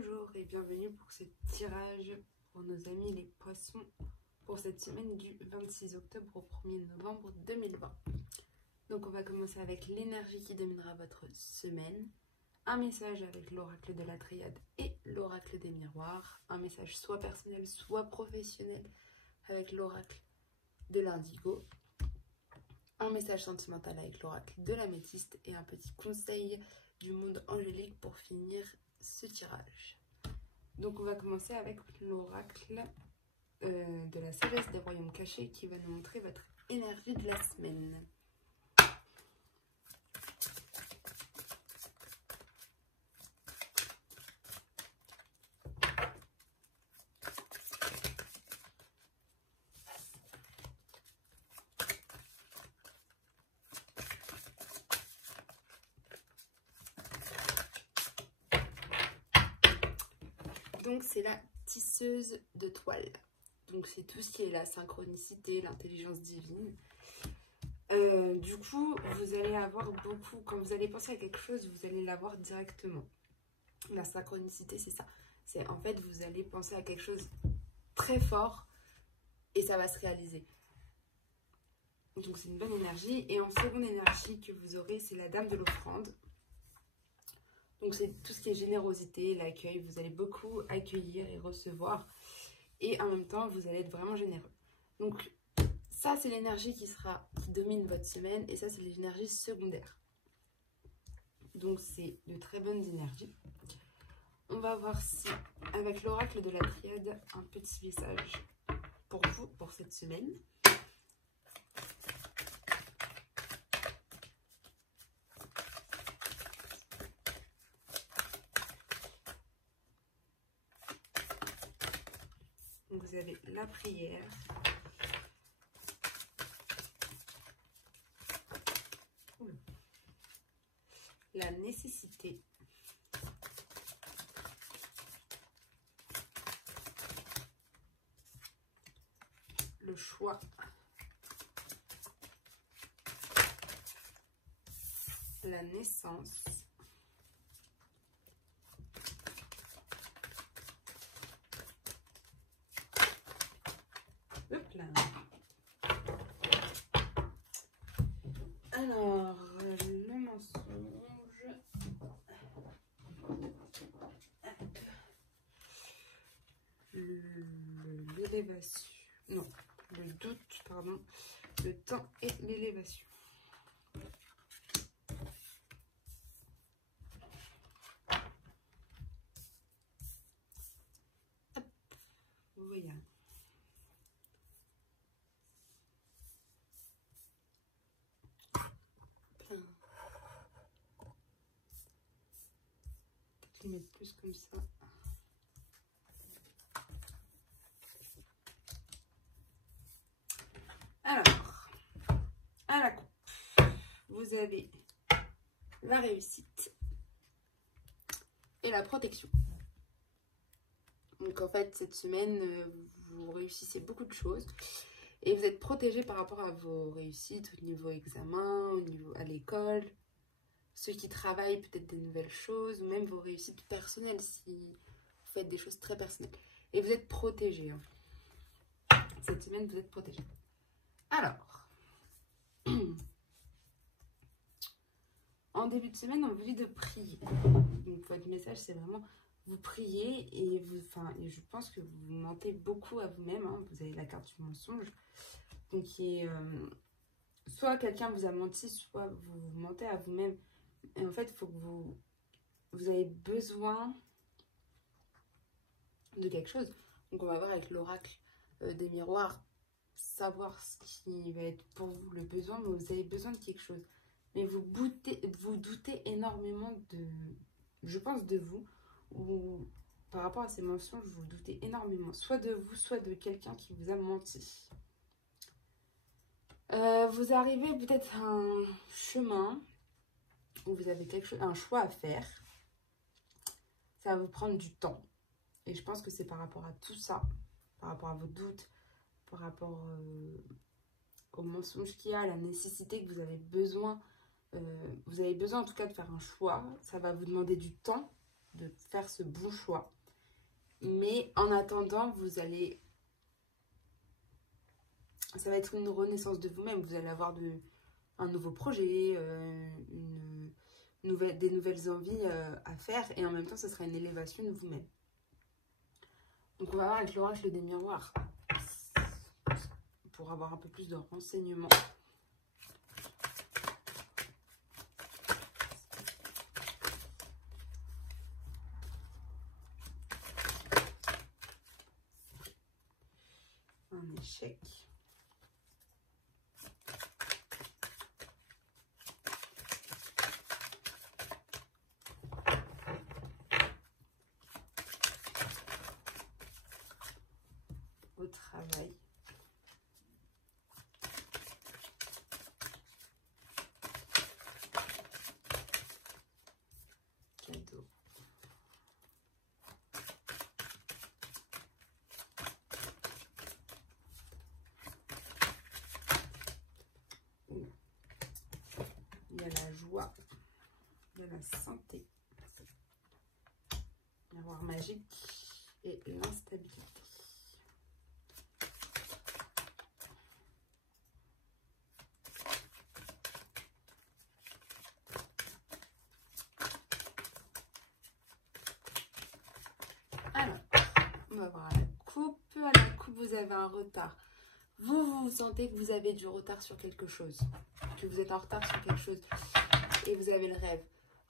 Bonjour et bienvenue pour ce tirage pour nos amis les poissons pour cette semaine du 26 octobre au 1er novembre 2020. Donc on va commencer avec l'énergie qui dominera votre semaine, un message avec l'oracle de la triade et l'oracle des miroirs, un message soit personnel soit professionnel avec l'oracle de l'indigo, un message sentimental avec l'oracle de l'améthyste et un petit conseil du monde angélique pour finir ce tirage. Donc on va commencer avec l'oracle de la sagesse des royaumes cachés qui va nous montrer votre énergie de la semaine. Donc c'est la tisseuse de toile. Donc c'est tout ce qui est la synchronicité, l'intelligence divine. Du coup, vous allez avoir beaucoup, quand vous allez penser à quelque chose, vous allez l'avoir directement. La synchronicité, c'est ça. C'est en fait, vous allez penser à quelque chose très fort et ça va se réaliser. Donc c'est une bonne énergie. Et en seconde énergie que vous aurez, c'est la dame de l'offrande. Donc c'est tout ce qui est générosité, l'accueil. Vous allez beaucoup accueillir et recevoir. Et en même temps, vous allez être vraiment généreux. Donc ça, c'est l'énergie qui domine votre semaine. Et ça, c'est l'énergie secondaire. Donc c'est de très bonnes énergies. On va voir si, avec l'oracle de la triade, un petit message pour vous, pour cette semaine. Donc vous avez la prière, la nécessité, le choix, la naissance, hop là. Alors, le mensonge, l'élévation, non, le doute, pardon, le temps et l'élévation. Vous voyez. Peut-être le mettre plus comme ça. Alors, à la coupe, vous avez la réussite et la protection. Donc en fait, cette semaine, vous réussissez beaucoup de choses et vous êtes protégé par rapport à vos réussites au niveau examen, au niveau à l'école, ceux qui travaillent peut-être des nouvelles choses ou même vos réussites personnelles si vous faites des choses très personnelles. Et vous êtes protégé. Hein. Cette semaine, vous êtes protégé. Alors, en début de semaine, on vous dit de prier. Donc votre message, c'est vraiment vous priez et je pense que vous mentez beaucoup à vous-même. Hein. Vous avez la carte du mensonge. Donc soit quelqu'un vous a menti, soit vous mentez à vous-même. Et en fait, il faut que vous avez besoin de quelque chose. Donc on va voir avec l'oracle des miroirs, savoir ce qui va être pour vous le besoin, mais vous avez besoin de quelque chose. Mais vous doutez énormément je pense, de vous, ou par rapport à ces mensonges, vous doutez énormément, soit de vous, soit de quelqu'un qui vous a menti. Vous arrivez peut-être à un chemin où vous avez un choix à faire. Ça va vous prendre du temps. Et je pense que c'est par rapport à tout ça, par rapport à vos doutes, par rapport au mensonge qu'il y a, à la nécessité que vous avez besoin. Vous avez besoin en tout cas de faire un choix. Ça va vous demander du temps. de faire ce bon choix. Mais en attendant, ça va être une renaissance de vous-même. Vous allez avoir un nouveau projet, des nouvelles envies à faire. Et en même temps, ce sera une élévation de vous-même. Donc on va voir avec l'oracle des miroirs. Pour avoir un peu plus de renseignements. Un échec. Au travail. Cadeau. Il y a la joie, il y a la santé, miroir magique et l'instabilité. Alors, on va voir la coupe. À la coupe, vous avez un retard. Vous sentez que vous avez du retard sur quelque chose, que vous êtes en retard sur quelque chose et vous avez le rêve.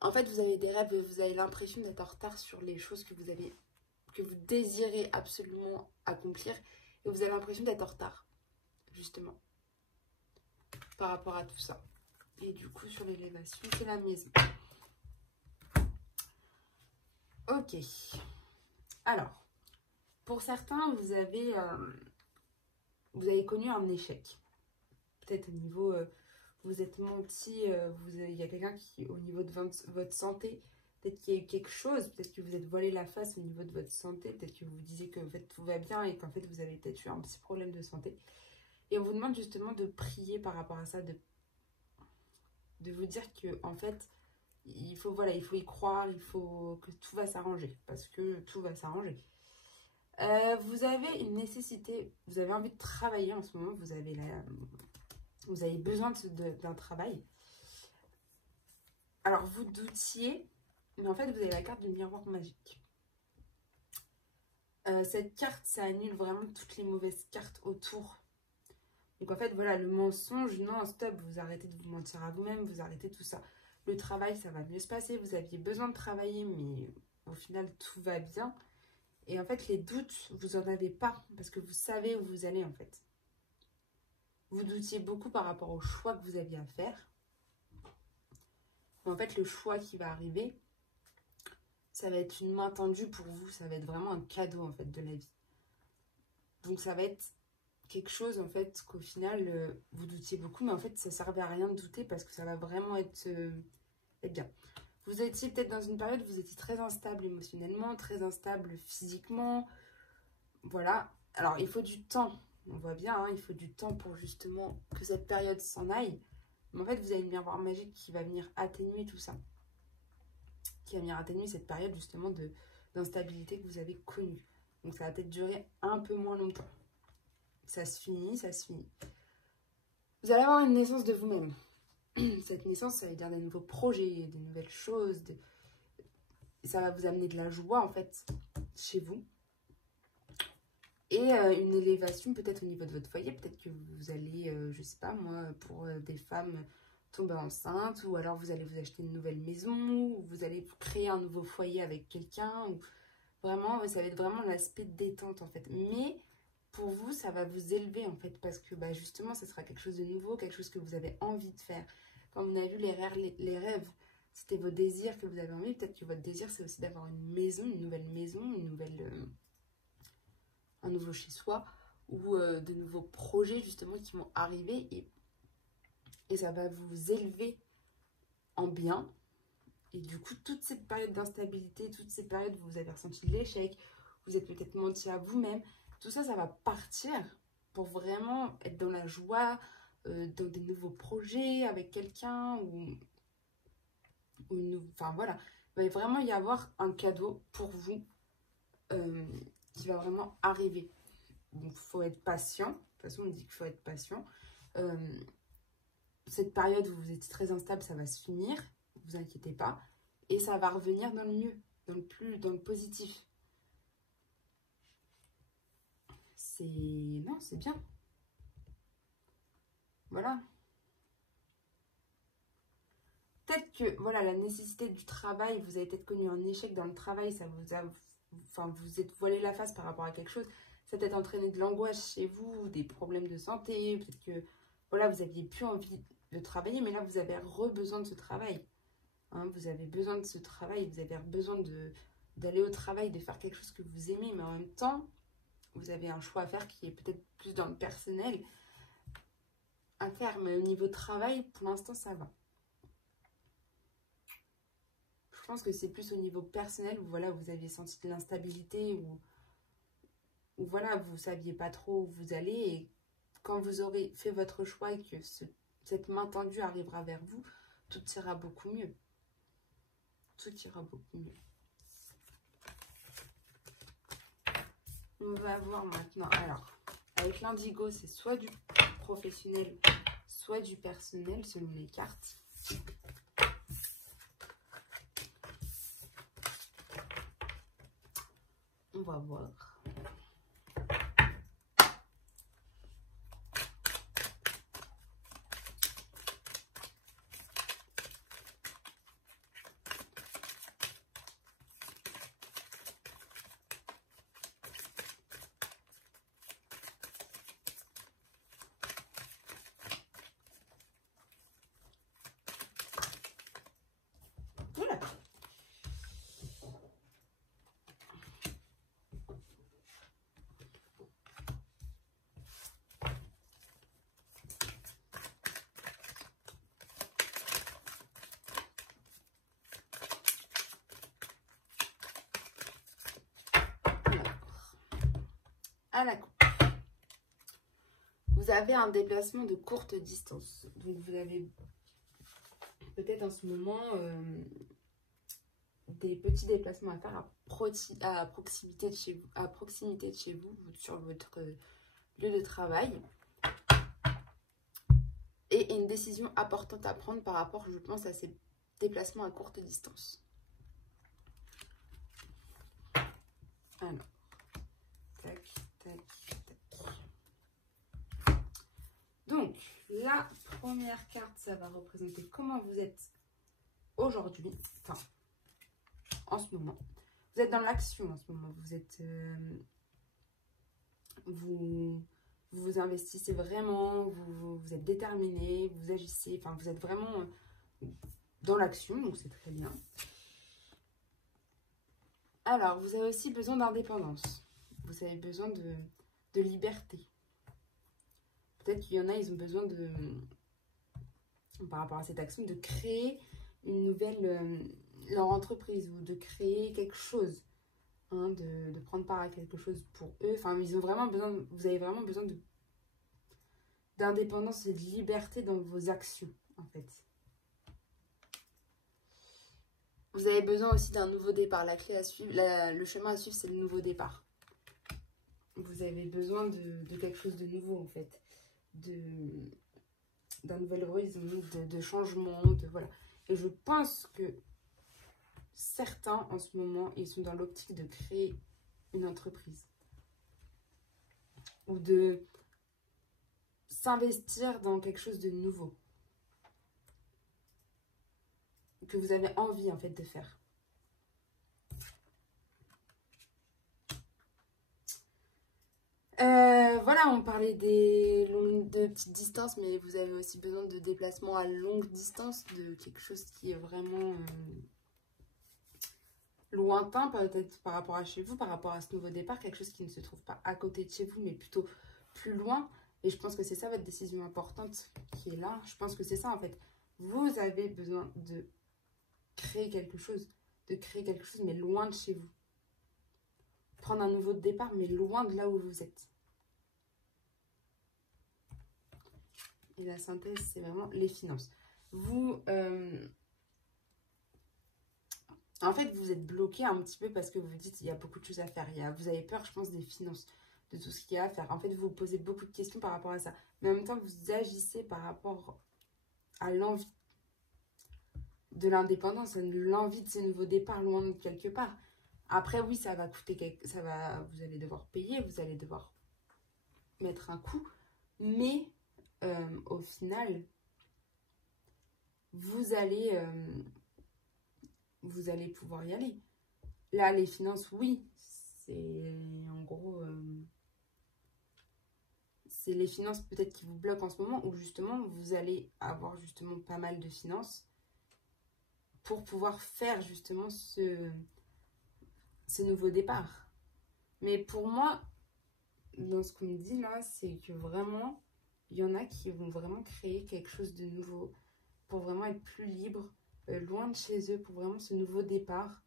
En fait, vous avez des rêves et vous avez l'impression d'être en retard sur les choses que vous désirez absolument accomplir et vous avez l'impression d'être en retard, justement, par rapport à tout ça. Et du coup, sur l'élévation, c'est la maison. Ok. Alors, pour certains, vous avez connu un échec. Peut-être au niveau, vous êtes menti, il y a quelqu'un qui, au niveau de votre santé, peut-être qu'il y a eu quelque chose, peut-être que vous êtes voilé la face au niveau de votre santé, peut-être que vous vous disiez que en fait, tout va bien et qu'en fait, vous avez peut-être eu un petit problème de santé. Et on vous demande justement de prier par rapport à ça, de vous dire que en fait, il faut y croire, il faut que tout va s'arranger, parce que tout va s'arranger. Vous avez une nécessité, vous avez envie de travailler en ce moment, vous avez besoin d'un travail. Alors, vous doutiez, mais en fait, vous avez la carte du miroir magique. Cette carte, ça annule vraiment toutes les mauvaises cartes autour. Donc, en fait, voilà, le mensonge, non, stop, vous arrêtez de vous mentir à vous-même, vous arrêtez tout ça. Le travail, ça va mieux se passer, vous aviez besoin de travailler, mais au final, tout va bien. Et en fait, les doutes, vous n'en avez pas, parce que vous savez où vous allez, en fait. Vous doutiez beaucoup par rapport au choix que vous aviez à faire. Mais en fait, le choix qui va arriver, ça va être une main tendue pour vous. Ça va être vraiment un cadeau, en fait, de la vie. Donc, ça va être quelque chose, en fait, qu'au final, vous doutiez beaucoup. Mais en fait, ça ne servait à rien de douter parce que ça va vraiment être bien. Vous étiez peut-être dans une période où vous étiez très instable émotionnellement, très instable physiquement. Voilà. Alors, il faut du temps. On voit bien, hein, il faut du temps pour justement que cette période s'en aille. Mais en fait, vous avez une miroir magique qui va venir atténuer tout ça. Qui va venir atténuer cette période justement d'instabilité que vous avez connue. Donc, ça va peut-être durer un peu moins longtemps. Ça se finit, ça se finit. Vous allez avoir une naissance de vous-même. Cette naissance, ça veut dire des nouveaux projets, des nouvelles choses. Ça va vous amener de la joie, en fait, chez vous. Et une élévation peut-être au niveau de votre foyer. Peut-être que vous allez, je sais pas moi, pour des femmes tomber enceintes. Ou alors vous allez vous acheter une nouvelle maison. Ou vous allez vous créer un nouveau foyer avec quelqu'un. Ou vraiment, ça va être vraiment l'aspect de détente en fait. Mais pour vous, ça va vous élever en fait. Parce que bah, justement, ça sera quelque chose de nouveau. Quelque chose que vous avez envie de faire. Comme on a vu les rêves, c'était vos désirs que vous avez envie. Peut-être que votre désir, c'est aussi d'avoir une maison, une nouvelle maison, un nouveau chez soi ou de nouveaux projets justement qui vont arriver et ça va vous élever en bien. Et du coup, toute cette période d'instabilité, toutes ces périodes où vous avez ressenti l'échec, vous êtes peut-être menti à vous-même, tout ça, ça va partir pour vraiment être dans la joie, dans des nouveaux projets avec quelqu'un enfin voilà, va vraiment y avoir un cadeau pour vous qui va vraiment arriver. Donc, il faut être patient. De toute façon, on dit qu'il faut être patient. Cette période où vous étiez très instable, ça va se finir. Ne vous inquiétez pas. Et ça va revenir dans le mieux, dans le positif. Non, c'est bien. Voilà. Peut-être que, voilà, la nécessité du travail, vous avez peut-être connu un échec dans le travail, ça vous a, enfin, vous êtes voilé la face par rapport à quelque chose. Ça a peut-être entraîné de l'angoisse chez vous, des problèmes de santé, peut-être que, voilà, vous aviez plus envie de travailler, mais là, vous avez besoin de ce travail. Hein, vous avez besoin de ce travail, vous avez besoin d'aller au travail, de faire quelque chose que vous aimez, mais en même temps, vous avez un choix à faire qui est peut-être plus dans le personnel à faire, mais au niveau travail, pour l'instant, ça va. Je pense que c'est plus au niveau personnel où voilà, vous aviez senti de l'instabilité, où voilà, vous ne saviez pas trop où vous allez. Et quand vous aurez fait votre choix et que cette main tendue arrivera vers vous, tout ira beaucoup mieux. Tout ira beaucoup mieux. On va voir maintenant. Alors, avec l'indigo, c'est soit du professionnel, soit du personnel, selon les cartes. On va voir. Voilà. À la coupe. Vous avez un déplacement de courte distance. Donc, vous avez peut-être en ce moment des petits déplacements à faire à proximité de chez vous, sur votre lieu de travail. Et une décision importante à prendre par rapport, je pense, à ces déplacements à courte distance. Alors, tac, tac, tac. Donc, la première carte, ça va représenter comment vous êtes aujourd'hui, enfin, en ce moment. Vous êtes dans l'action en ce moment, vous êtes... vous investissez vraiment, vous êtes déterminé, vous agissez, enfin, vous êtes vraiment dans l'action, donc c'est très bien. Alors, vous avez aussi besoin d'indépendance. Vous avez besoin de liberté. Peut-être qu'il y en a, ils ont besoin de, par rapport à cette action, de créer une nouvelle, leur entreprise ou de créer quelque chose. Hein, de prendre part à quelque chose pour eux. Enfin, ils ont vraiment besoin, vous avez vraiment besoin d'indépendance et de liberté dans vos actions, en fait. Vous avez besoin aussi d'un nouveau départ. La clé à suivre, le chemin à suivre, c'est le nouveau départ. Vous avez besoin de quelque chose de nouveau, en fait. D'un nouvel horizon, de changement, voilà. Et je pense que certains, en ce moment, ils sont dans l'optique de créer une entreprise. Ou de s'investir dans quelque chose de nouveau. Que vous avez envie, en fait, de faire. Voilà, on parlait de petites distances, mais vous avez aussi besoin de déplacements à longue distance, de quelque chose qui est vraiment lointain, peut-être par rapport à chez vous, par rapport à ce nouveau départ, quelque chose qui ne se trouve pas à côté de chez vous, mais plutôt plus loin. Et je pense que c'est ça votre décision importante qui est là. Je pense que c'est ça, en fait. Vous avez besoin de créer quelque chose, mais loin de chez vous. Prendre un nouveau départ, mais loin de là où vous êtes. Et la synthèse, c'est vraiment les finances. Vous En fait, vous êtes bloqué un petit peu parce que vous vous dites il y a beaucoup de choses à faire. Vous avez peur, je pense, des finances, de tout ce qu'il y a à faire. En fait, vous vous posez beaucoup de questions par rapport à ça. Mais en même temps, vous agissez par rapport à l'envie de l'indépendance, l'envie de ces nouveaux départs loin de quelque part. Après, oui, ça va coûter vous allez devoir payer, vous allez devoir mettre un coût. Mais au final, vous allez pouvoir y aller. Là, les finances, oui, c'est en gros, c'est les finances peut-être qui vous bloquent en ce moment, où justement, vous allez avoir justement pas mal de finances pour pouvoir faire justement ce nouveau départ. Mais pour moi, dans ce qu'on me dit là, c'est que vraiment, il y en a qui vont vraiment créer quelque chose de nouveau, pour vraiment être plus libre, loin de chez eux, pour vraiment ce nouveau départ.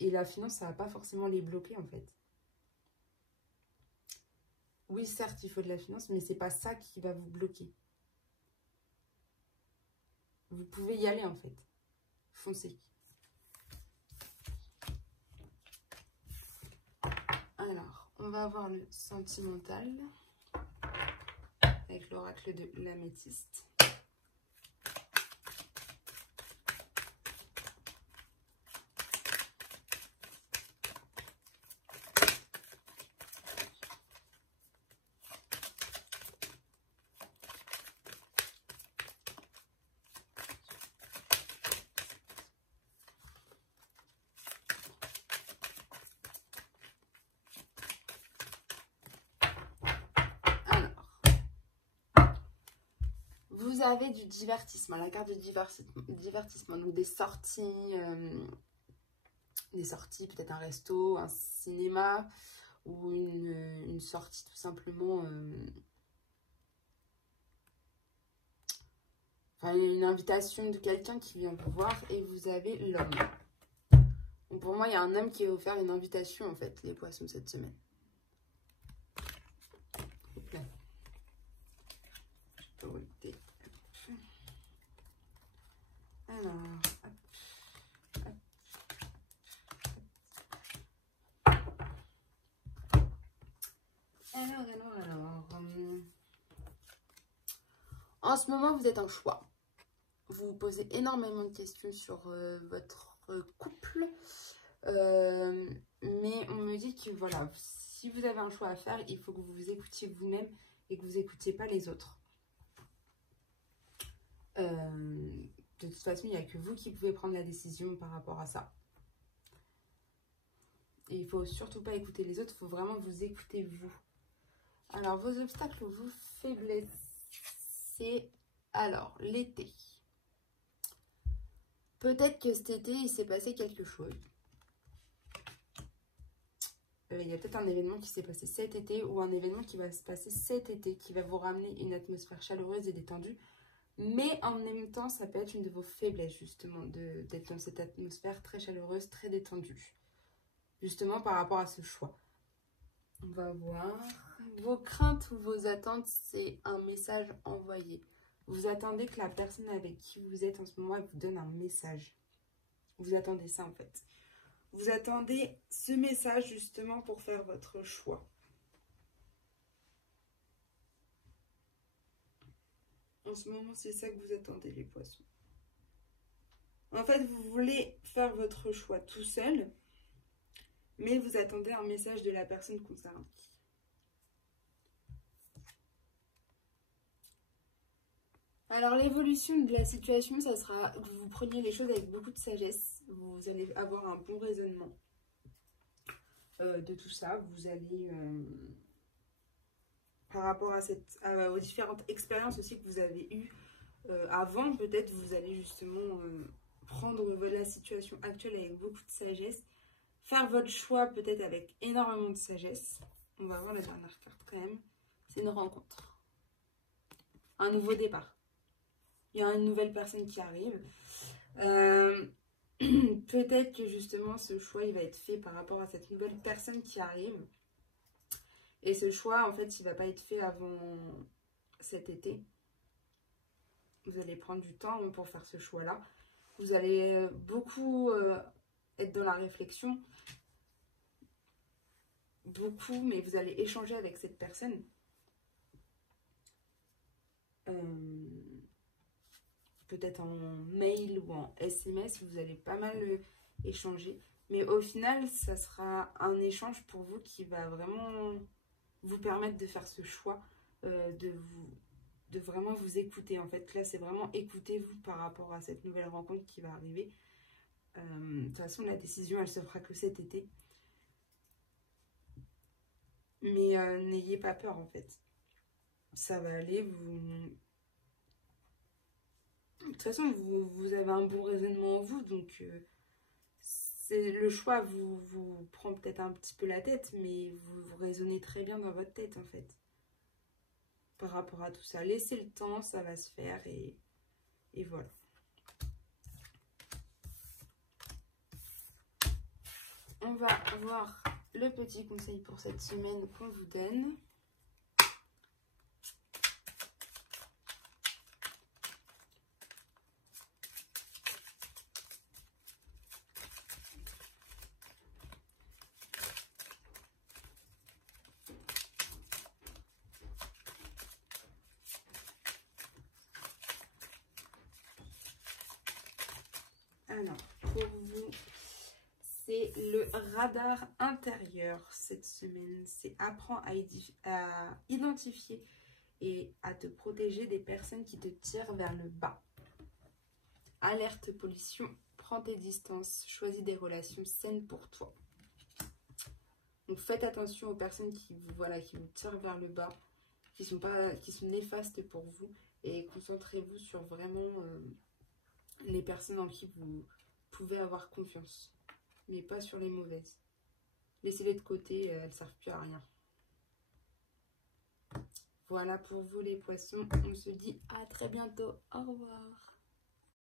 Et la finance, ça va pas forcément les bloquer en fait. Oui, certes, il faut de la finance, mais c'est pas ça qui va vous bloquer. Vous pouvez y aller en fait. Foncez. Alors, on va avoir le sentimental avec l'oracle de l'améthyste. Vous avez du divertissement, la carte de divertissement, donc des sorties peut-être un resto, un cinéma ou une sortie tout simplement, enfin une invitation de quelqu'un qui vient vous voir et vous avez l'homme. Donc pour moi, il y a un homme qui va vous faire une invitation en fait, les poissons, cette semaine. Alors, en ce moment, vous êtes en choix. Vous vous posez énormément de questions sur votre couple. Mais on me dit que voilà, si vous avez un choix à faire, il faut que vous vous écoutiez vous-même et que vous n'écoutiez pas les autres. De toute façon, il n'y a que vous qui pouvez prendre la décision par rapport à ça. Et il ne faut surtout pas écouter les autres, il faut vraiment vous écouter vous. Alors, vos obstacles, vos faiblesses, c'est alors l'été. Peut-être que cet été, il s'est passé quelque chose. Il y a peut-être un événement qui s'est passé cet été ou un événement qui va se passer cet été qui va vous ramener une atmosphère chaleureuse et détendue. Mais en même temps, ça peut être une de vos faiblesses, justement, d'être dans cette atmosphère très chaleureuse, très détendue. Justement, par rapport à ce choix. On va voir. Vos craintes ou vos attentes, c'est un message envoyé. Vous attendez que la personne avec qui vous êtes en ce moment, elle vous donne un message. Vous attendez ça, en fait. Vous attendez ce message, justement, pour faire votre choix. En ce moment, c'est ça que vous attendez, les poissons. En fait, vous voulez faire votre choix tout seul, mais vous attendez un message de la personne concernée. Alors, l'évolution de la situation, ça sera que vous preniez les choses avec beaucoup de sagesse. Vous allez avoir un bon raisonnement de tout ça. Vous allez, par rapport à aux différentes expériences aussi que vous avez eues avant, peut-être vous allez justement prendre la situation actuelle avec beaucoup de sagesse. Faire votre choix peut-être avec énormément de sagesse. On va voir la dernière carte quand même. C'est une rencontre. Un nouveau départ. Il y a une nouvelle personne qui arrive. Peut-être que justement ce choix il va être fait par rapport à cette nouvelle personne qui arrive. Et ce choix en fait il ne va pas être fait avant cet été. Vous allez prendre du temps pour faire ce choix là. Vous allez beaucoup être dans la réflexion beaucoup, mais vous allez échanger avec cette personne. Peut-être en mail ou en SMS, vous allez pas mal échanger. Mais au final, ça sera un échange pour vous qui va vraiment vous permettre de faire ce choix, de vraiment vous écouter. En fait, là, c'est vraiment écoutez-vous par rapport à cette nouvelle rencontre qui va arriver. De toute façon, la décision, elle se fera que cet été. Mais n'ayez pas peur, en fait. Ça va aller, de toute façon, vous avez un bon raisonnement en vous, donc le choix vous prend peut-être un petit peu la tête, mais vous raisonnez très bien dans votre tête, en fait. Par rapport à tout ça. Laissez le temps, ça va se faire, et voilà. On va voir le petit conseil pour cette semaine qu'on vous donne. Alors, pour vous, c'est le radar intérieur cette semaine. C'est apprends à identifier et à te protéger des personnes qui te tirent vers le bas. Alerte pollution, prends tes distances, choisis des relations saines pour toi. Donc faites attention aux personnes qui vous tirent vers le bas, qui sont néfastes pour vous, et concentrez-vous sur vraiment les personnes en qui vous pouvez avoir confiance, mais pas sur les mauvaises. Laissez-les de côté, elles ne servent plus à rien. Voilà pour vous les poissons, on se dit à très bientôt, au revoir.